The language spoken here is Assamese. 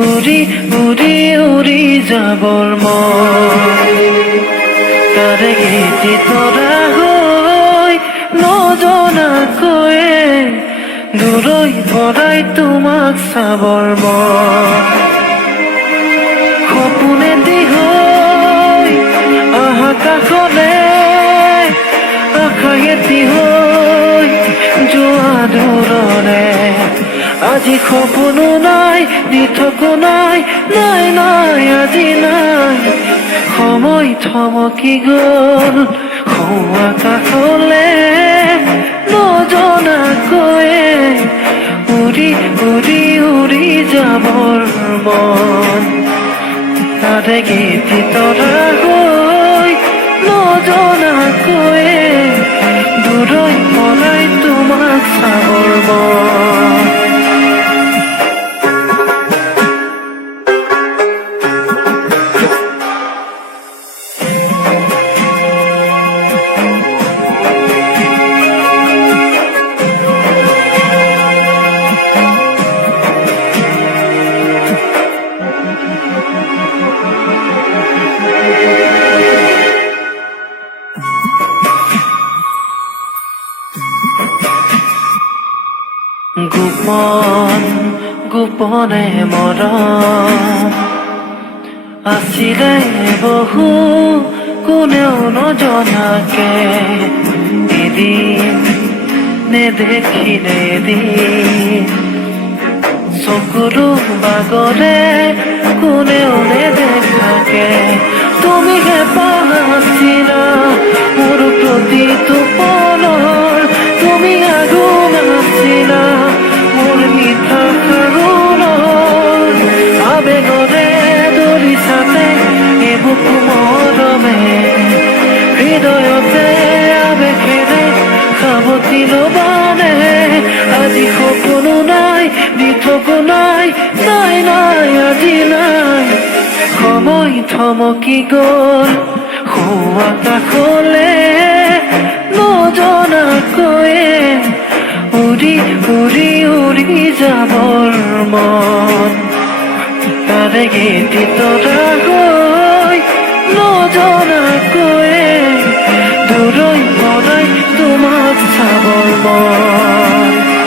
উৰি উৰি উৰি যাবৰ মন তাৰে গীতি তৰা হৈ নজনাকৈয়ে দূৰৈ পৰাই তোমাক চাবৰ মন সপোনেদি হৈ অহা কাষলে আশায়েদি হৈ যোৱা দূৰলে আজি সপোনো নাই দিঠকো নাই নাই নাই আজি নাই সময় থমকি গ'ল সৌৱা কাষলে নজনাকৈয়ে উৰি উৰি উৰি যাবৰ মন তাতে গীতি তৰা হৈ নজনাকৈয়ে দূৰৈ পৰাই তোমাক চাবৰ মন গোপন গোপনে মৰম আছিলে বহু কোনেও নজনাকে এদিন নেদেখিলে এদিন চকুৰো বাগৰে কোনেও নেদেখাকে তুমিহে পাহাছিলা মোৰ প্ৰতিটো পলৰ তুমি আগুন আছিলা মোৰ মিঠা সাগৰৰ আবেগৰে দলিছাতে এবুক মৰমে হৃদয়তে আবেগেৰে সাৱটি ল'বানে আজি সপোনো নাই দিঠকো নাই নাই নাই আজি নাই সময় থমকি গ'ল সৌৱা কাষলে নজনাকৈয়ে উৰি উৰি উৰি যাবৰ মন তাৰে গীতি তৰা হৈ নজনাকৈয়ে দূৰৈ পৰাই তোমাক চাবৰ মন